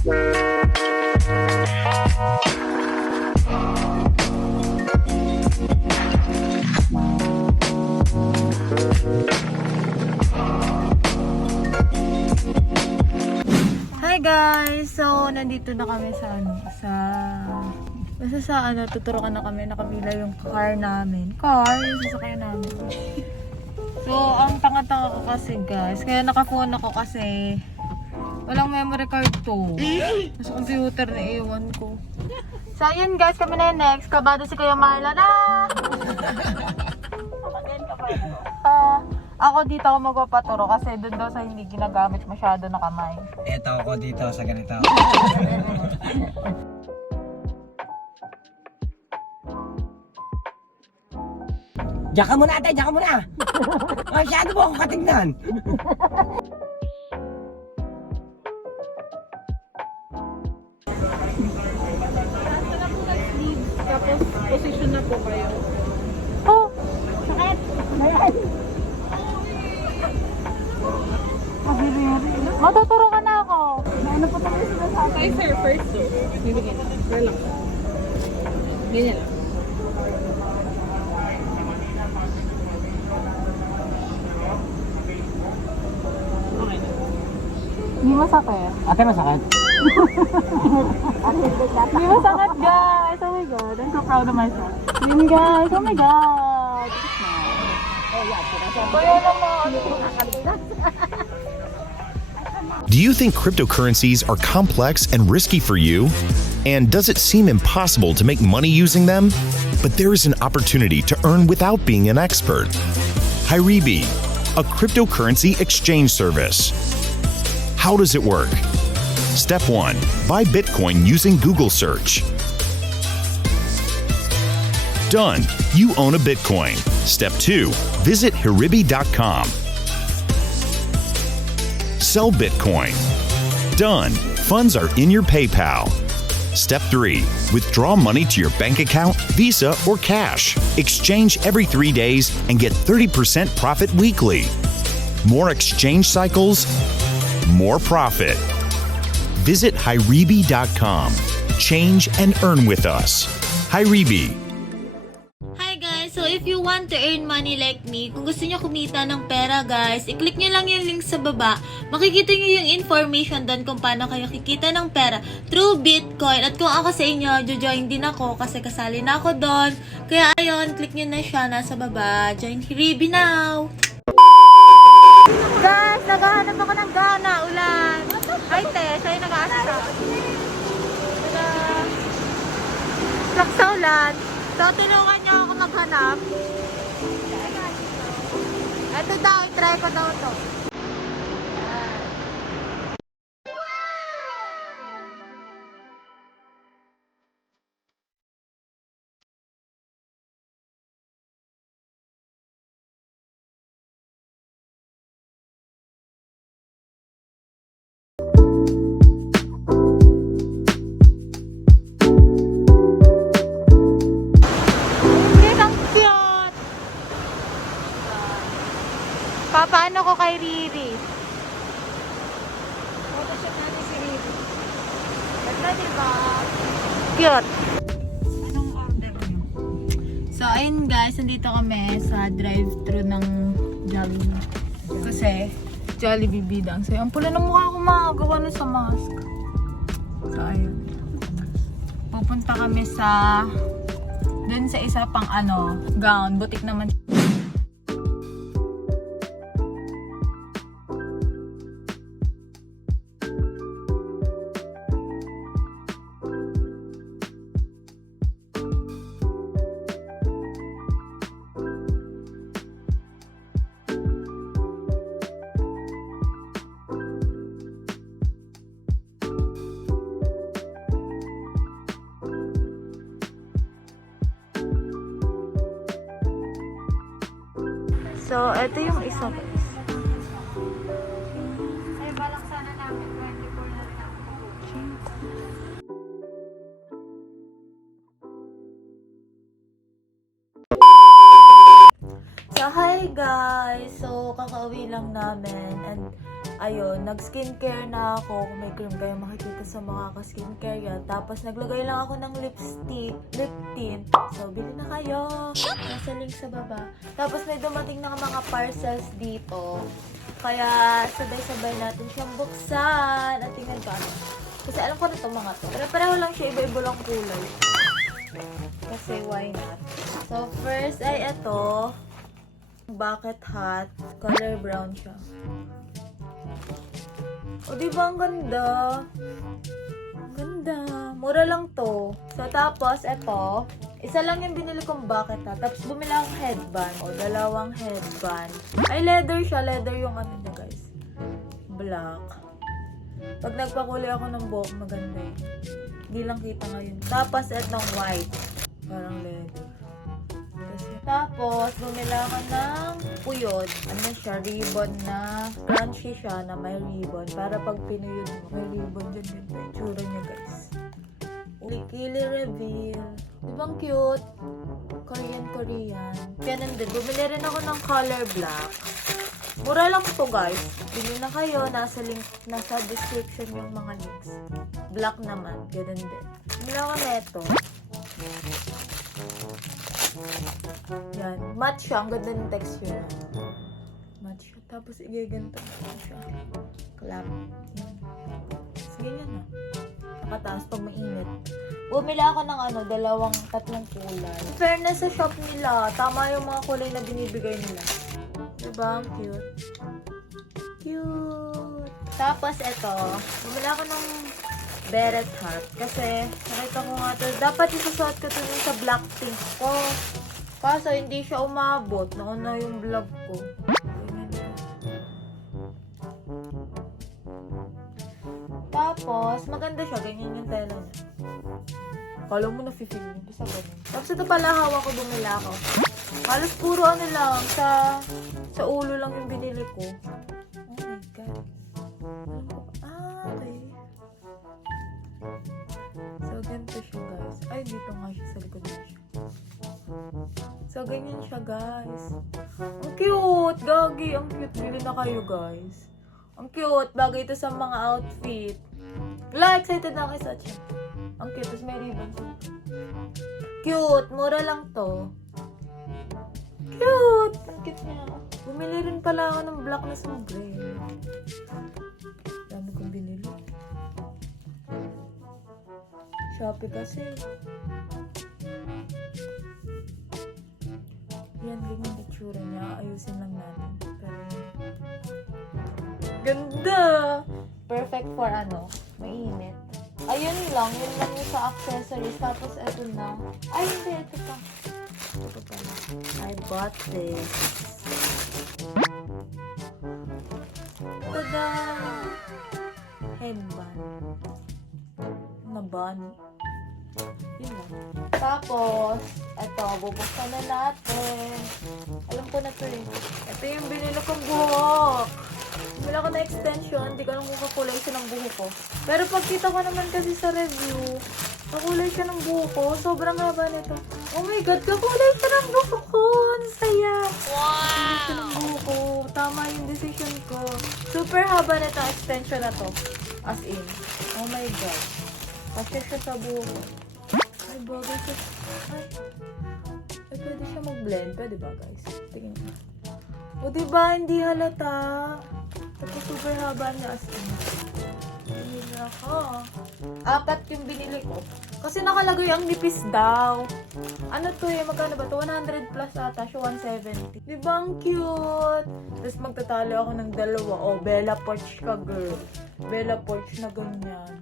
Hi guys! So, nandito na kami sa tuturukan na kami, nakabila yung car namin. Yung sasakyan namin. So, ang tanga-tanga ko kasi guys, kaya naka-phone ako kasi walang memory card to. Sa computer na iwan ko. So, ayun guys, kami na yung next. Kabado si Kuya Marla na! Ako dito ako magpapaturo kasi doon daw sa hindi ginagamit masyado na kamay. Eto ako dito sa ganito. Diyan ka muna ate, diyan ka muna! Masyado mo akong katignan! Tapos, position na po kayo. Oh! Sakit! Ayan! Matuturo ka na ako. Ano po tayo sinasabi? Tayo sir, first do. Bibigyan. Relax. Ganyan lang. Okay na. Hindi masakit. Ate, masakit? Hindi masakit guys. Oh my god. I'm so proud of myself. Yun guys. Oh my god. Kaya naman. Do you think cryptocurrencies are complex and risky for you? And does it seem impossible to make money using them? But there is an opportunity to earn without being an expert. Hyribi, a cryptocurrency exchange service. How does it work? Step 1. Buy Bitcoin using Google search. Done. You own a Bitcoin. Step 2. Visit Hyribi.com. Sell Bitcoin. Done. Funds are in your PayPal. Step 3. Withdraw money to your bank account, Visa, or cash. Exchange every 3 days and get 30% profit weekly. More exchange cycles, more profit. Visit Hyribi.com. Change and earn with us. Hyribi. Hi guys! So if you want to earn money like me, kung gusto nyo kumita ng pera guys, i-click nyo lang yung link sa baba. Makikita nyo yung information doon kung paano kayo kikita ng pera through Bitcoin. At kung ako sa inyo, join din ako kasi kasali na ako doon. Kaya ayun, click nyo na siya nasa baba. Join Hyribi now! Guys, naghahanap ako ng gana, ulan. Ay, te, sa'yo nag-aasa. Sak sa ulan. So, tulungan niyo ako maghanap. Ito daw, i-try ko daw to. Papaano ko kay Riri? Photoshoot natin si Riri. Ganda, diba? Cute. Anong order nyo? So, ayun guys, nandito kami sa drive-thru ng Jollibee. Kasi, Jollibee bidang. So, ang pula ng mukha ko magawa na sa mask. So, ayun. Pupunta kami sa dun sa isa pang gown. Butik naman. So, ito yung isa. Ay, balak sana namin 24 na lang. So, hi guys! So, kakauwi lang namin. And ayun, nag-skincare na ako. Kung may cream kayo makikita sa mga ka-skincare yan. Tapos, naglagay lang ako ng lip tint. So, bili na kayo. Nasa link sa baba. Tapos, may dumating na mga parcels dito. Kaya, sabay-sabay natin siyang buksan. At tingnan ko ano. Kasi alam ko na itong mga to. Pero pareho lang siya, iba-iba lang kulay. Kasi why not? So, first ay ito. Bucket hat. Color brown siya. O, diba ang ganda? Ang ganda. Mura lang to. So, tapos, ito. Isa lang yung binili kong bucket hat. Tapos, bumili akong headband. O, dalawang headband. Ay, leather siya. Leather yung ano niya, guys. Black. Pag nagpakulay ako ng buhok, maganda eh. Hindi lang kita ngayon. Tapos, etong white. Parang leather. Tapos, bumili ako ng puyod. Ano siya? Ribbon na crunchy siya na may ribbon. Para pag pinuyod mo, may ribbon dyan yung tsura niya, guys. Kili reveal. Diba ang cute? Korean. Ganun din. Bumili rin ako ng color black. Mura lang to, guys. Bili na kayo. Nasa description yung mga links. Black naman. Ganun din. Bumili ako neto. Yan. Matte siya. Ang ganda ng texture. Matte siya. Tapos, igaganto siya. Clap. Yan. Sige yan na. Nakataas pag mainit. Bumili ako ng tatlong kulay. Fairness sa shop nila. Tama yung mga kulay na binibigay nila. Diba? Ang cute. Cute. Tapos, ito. Bumili ako ng beret hat. Kasi, nakita ko nga ito. Dapat isusuot ko ito sa Blackpink ko. Kaso, hindi siya umabot. Nauna yung vlog ko. Tapos, maganda siya. Ganyan yung tela niya. Kala mo na-feel ko sa ganyan. Tapos, ito pala hawak ko. Bumili ako. Halos puro ano lang. Sa ulo lang yung binili ko. Oh my God. Okay. So, ganito siya, guys. Ay, dito nga siya. Sa likod na siya. So, ganyan siya, guys. Ang cute! Gagi, ang cute. Bili na kayo, guys. Ang cute. Bagay ito sa mga outfit. Wala, excited na ako sa siya. Ang cute. Tapos may ribbon siya. Cute. Mura lang to. Cute! Ang cute niya. Bumili rin pala ako ng black na sombrero. Dami kong binili. Shopee kasi. Yan, ganyan yung itsura niya. Ayusin lang natin. Pero, ganda! Perfect for mainit. Ayun lang. Yun lang yung sa accessories. Tapos, eto na. Ay, hindi. Ito pa. Ito pa. I bought this. Tada! Headband. Na bunny. Yun lang. Tapos, eto, bubuksan na natin. Alam ko na to eh. Ito yung binili kong buhok. Bumili ako na extension. Hindi ko alam kung kakulay siya ng buhok ko. Pero pagkita ko naman kasi sa review, kakulay siya ng buhok ko. Sobrang haba nito. Oh my God, kakulay siya ng buhok ko. Ang saya. Kakulay siya ng buhok ko. Tama yung decision ko. Super haba nito extension na to. As in. Oh my God. Kasi siya sa buhok ko. Ay, bagay siya. Ay, pwede siya mag-blend. Pwede ba, guys? Tingin mo. O, diba? Hindi halata. Tapos super haba niya as in. Binili ako. 4 yung binili ko. Kasi nakalagay ang nipis daw. Ano to eh? Magkano ba to? 100 plus ata siya. 170. Diba ang cute? Tapos magtatalo ako ng dalawa. Oh, Bella Poarch ka, girl. Bella Poarch na ganyan.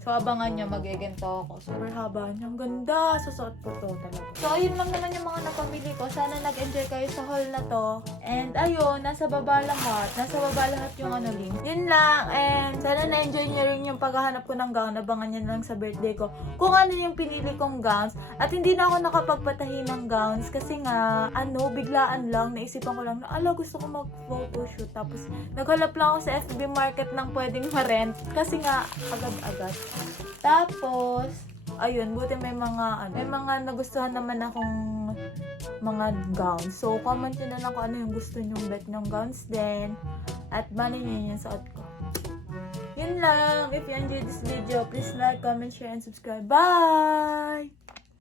So, abangan nyo, mag-egento ako. Super haba niya. Ang ganda. Susuot ko to talaga. So, ayun lang naman yung mga napamili ko. Sana nag-enjoy kayo sa haul na to. And, ayun, nasa baba lahat. Nasa baba lahat yung link. Yun lang. And, sana na-enjoy nyo rin yung paghahanap ko ng gown. Abangan nyo lang sa birthday ko. Kung ano yung pinili kong gowns. At hindi na ako nakapagpatahi ng gowns. Kasi nga, biglaan lang. Naisipan ko lang na, gusto ko mag-photoshoot. Tapos, naghalap lang ako sa FB Market ng pwedeng ma-rent. Kasi nga, agad-agad. Tapos, ayun, buti may mga nagustuhan naman akong mga gowns. So, comment nyo na lang kung ano yung gusto nyong bet ng gowns din. At bali nyo yung suot ko. Yun lang. If you enjoyed this video, please like, comment, share, and subscribe. Bye!